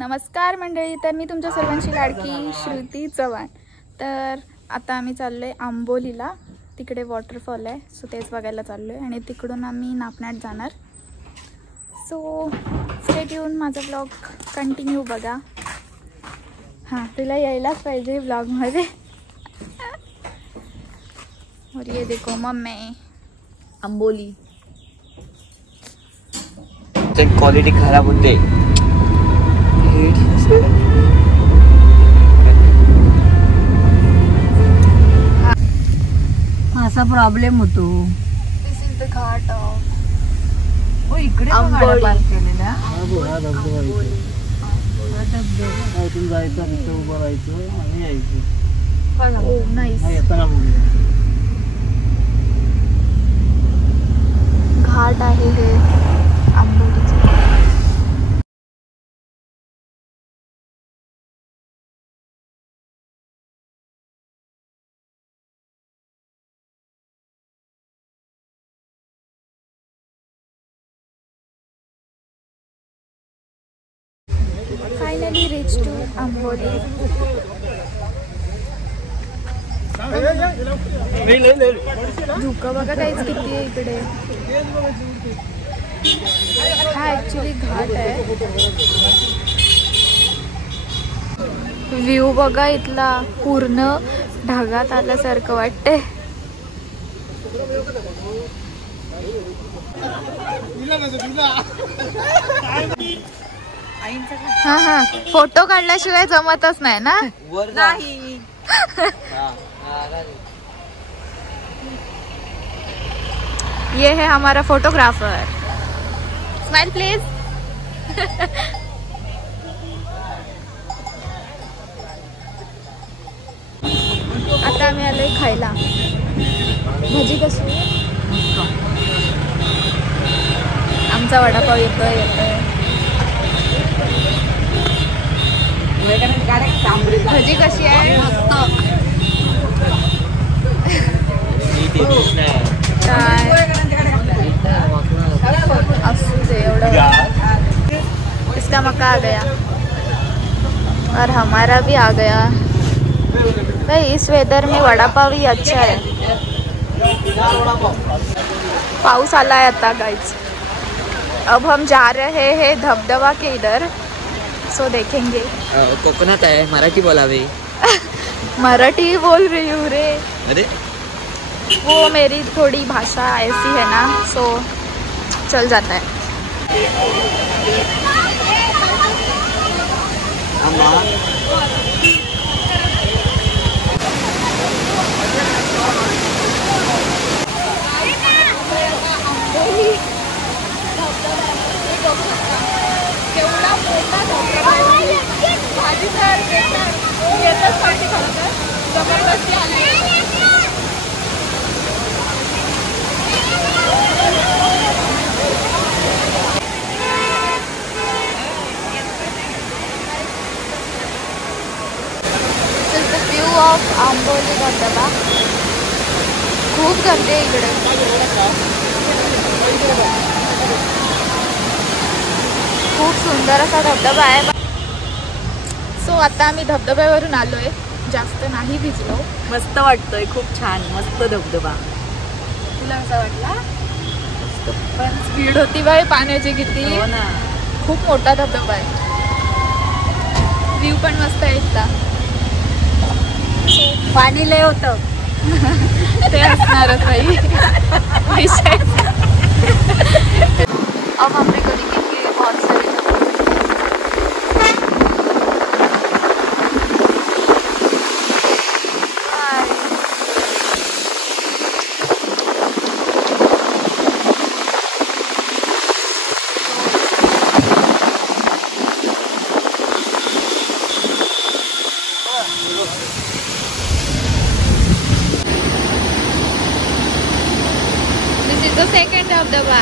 नमस्कार मंडळी, तर मी तुमच्या सर्वांची लाडकी श्रुती चव्हाण। तर आता आम्ही चाललोय आंबोलीला, तिकडे वॉटरफॉल आहे, सो तेच बघायला चाललोय आणि तिकडून आम्ही नापनाट जाणार। सो स्टे ट्यून, माझा ब्लॉग कंटिन्यू बघा। हां, तुला यायलाच पाहिजे ब्लॉगमध्ये। और ये देखो मम्मी आंबोली, क्वालिटी खराब होते। असा प्रॉब्लेम होतो। This is the ghat of ओ इकडे आंबोली। पार्क केलेला इथून जायचं, तिथं उभं राहायचं आणि यायचं। Oh nice. येताना बघूया घाट आहे हे आंबोलीचं। Finally reach to Amboli. धुकं बघा काहीच किती आहे इकडे। हा ऍक्च्युली घाट आहे। व्ह्यू बघा इथला, पूर्ण ढगात आल्यासारखं वाटते। हा हा, फोटो काढल्याशिवाय जमतच नाही ना। नाही ये है हमारा फोटोग्राफर, स्माइल प्लीज। आता आम्ही आलोय खायला। भजी कशी आहे? आमचा वडापाव येतोय। भजी कशी आहे? काय असू दे एवढं। इसका मक्का आ गया और हमारा भी आ गया। भाई इस वेदर में वड़ा पाव ही अच्छा है। पाऊस आला है आता गाइस। अब हम जा रहे हैं धबधबा के इधर, सो देखेंगे। कोकणात आहे, मराठी बोलावे। मराठी बोल रही हूँ रे। अरे वो मेरी थोड़ी भाषा ऐसी है ना, सो चल जाता है। केवढा मोठा धबधबा आहे। भाजी तयार येतच पाठी खरं जबरदस्ती आली। This is the view of Amboli धबधबा। खूप गर्दी आहे इकडे। खूप सुंदर असा धबधबा आहे। सो आता आम्ही धबधब्यावरून आलोय, जास्त नाही भिजलो। मस्त वाटतोय, खूप छान मस्त धबधबा। तुला कसा वाटला? पण स्पीड होती बाई पाण्याची किती। हो ना, खूप मोठा धबधबा आहे। व्ह्यू पण मस्त आहे इथला। पाणी लय होतं। ते असणारच बाई विषय। अब हमने को दिखेंगे बहुत सारे सेकंड धबधबा।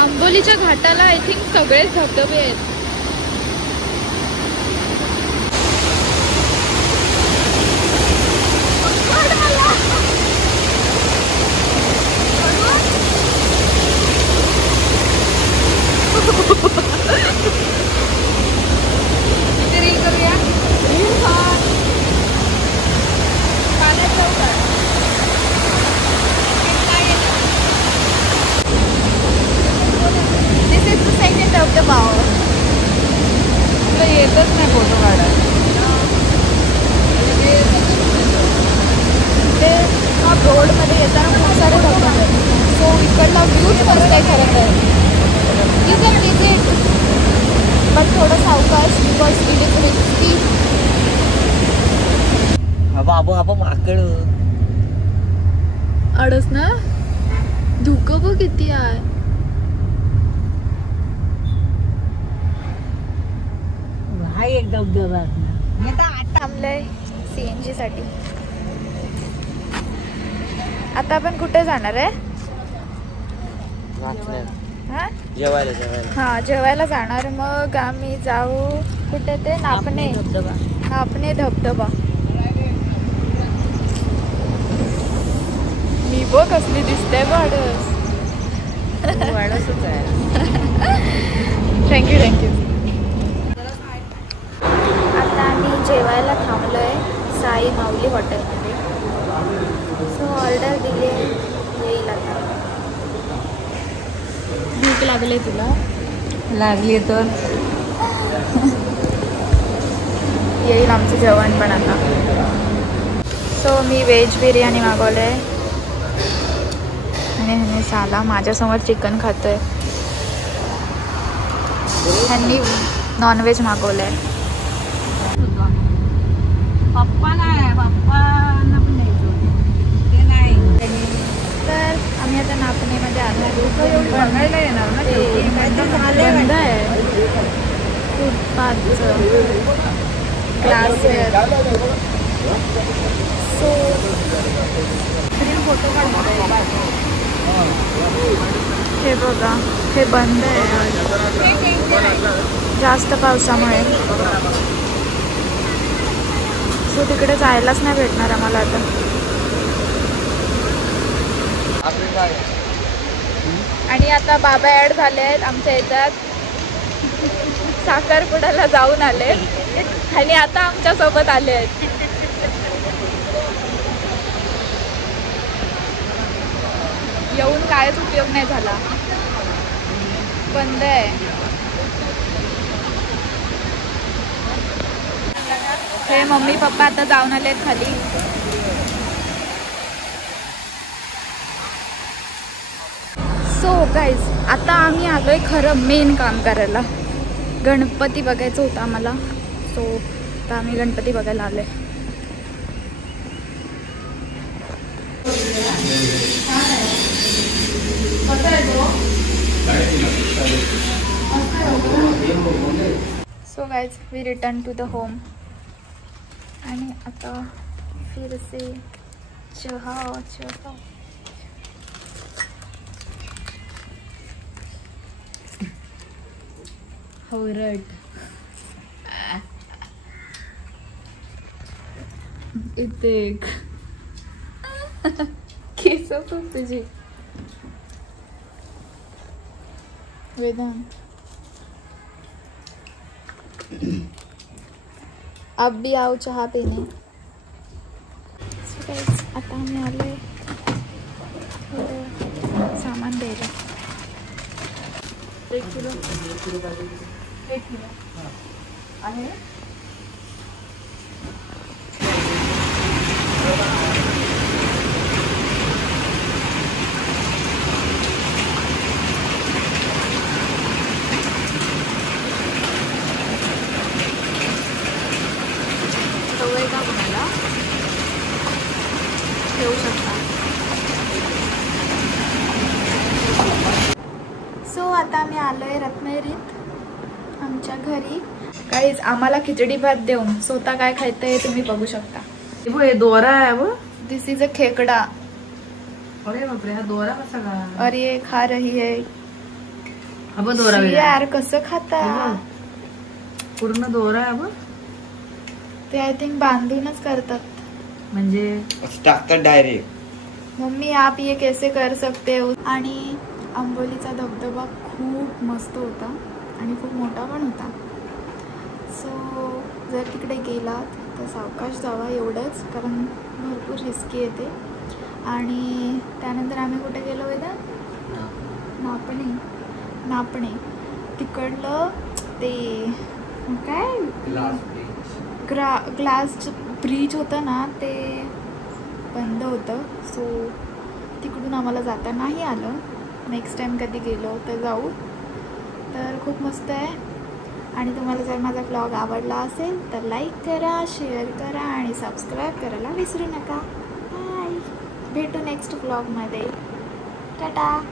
आंबोलीच्या घाटाला आय थिंक सगळेच धबधबे आहेत। तिकडला व्ह्यूच मस्त आहे खरं तर. यू कॅन विजिट पण थोडं सावकाश बिकॉज इलेक्ट्रिसिटी. बाबा आपण माकड अडस ना धुकं बघ किती आहे. हा एक धबधबा थांबलंय CNG साठी. आता आपण कुठे जाणार आहे? हा जेवायला जेवायला. हा जेवायला जाणार. मग आम्ही जाऊ कुठे ते नापणे धबधबा. नापणे धबधबा. मी बघ कसली दिसते वाढस. वाढसच आहे. Thank you thank you. आता आम्ही जेवायला थांबलोय साई माऊली हॉटेलमध्ये. सो ऑर्डर दिली येईल आता. भूक लागले तुला? लागली तर येईल आमचं जेवण पण आता. सो मी व्हेज बिर्याणी मागवलं आहे आणि ह्याने साला माझ्यासमोर चिकन खातोय. ह्यांनी नॉनव्हेज मागवलं आहे. पप्पा नाही, पप्पांना पण द्यायचं होतं. ते नाही. तर आम्ही आता नापणीमध्ये आलो. बनवायला येणार ना शेवटी. बंद आहे फुटपाथचं ग्लासवेअर. सो फोटो काढणार आहे. हे बघा हे बंद आहे जास्त पावसामुळे. सो तिकडे जायलाच नाही भेटणार आम्हाला आता. आणि आता बाबा ॲड झाले आहेत आमच्या ह्याच्यात. साखरपुड्याला जाऊन आले आणि आता आमच्या सोबत आले आहेत. येऊन कायच उपयोग नाही झाला. बंद आहे. हे मम्मी पप्पा आता जाऊन आले आहेत खाली. सो गाईज आता आम्ही आलोय खरं मेन काम करायला. गणपती बघायचं होतं आम्हाला. सो आता आम्ही गणपती बघायला आलोय. So guys we return to the home. आणि आता फिर से चहा चहा. हवरट इथे केस पण तुझी वेदांत. अब भी आओ चहा पीने. So guys, आता आम्ही आलोय थोडं सामान द्यायला. 1 किलो आहे. सवय का कोणाला ठेवू शकता. सो आता आम्ही आलोय रत्नागिरीत आमच्या घरी. काहीच आम्हाला खिचडी भात देऊन स्वतः काय खायचं हे तुम्ही बघू शकता. हे दोरा आहे वो. दिस इज अ खेकडा. अरे बापरे हा दोरा कसा का. और ये खा रही है. अब दोरा यार कसं खाता. पूर्ण दोरा आहे वो. ते आय थिंक बांधूनच करतात. म्हणजे टाकतात डायरेक्ट. मम्मी आप ये कैसे कर सकते हो. आणि आंबोलीचा धबधबा खूप मस्त होता आणि खूप मोठा पण होता. सो जर तिकडे गेलात तर सावकाश जावा एवढंच, कारण भरपूर रिस्की येते. आणि त्यानंतर आम्ही कुठे गेलो वेदा. नापणे तिकडलं ते काय ग्लास ब्रिज होतं ना ते बंद होतं. सो तिकडून आम्हाला जाता नाही आलं. नेक्स्ट टाईम कधी गेलो तर जाऊ. तर खूप मस्त आहे. आणि तुम्हाला जर माझा व्लॉग आवडला असेल तर लाईक करा, शेअर करा आणि सबस्क्राईब करायला विसरू नका. बाय. भेटू नेक्स्ट व्लॉगमध्ये. टाटा.